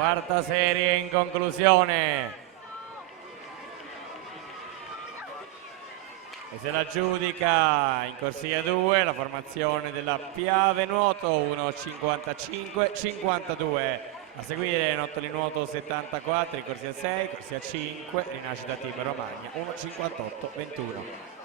Quarta serie in conclusione. E se la giudica in corsia 2 la formazione della Piave Nuoto 1,55-52. A seguire Nottoli Nuoto 74 in corsia 6, corsia 5, Rinascita Team Romagna 1,58-21.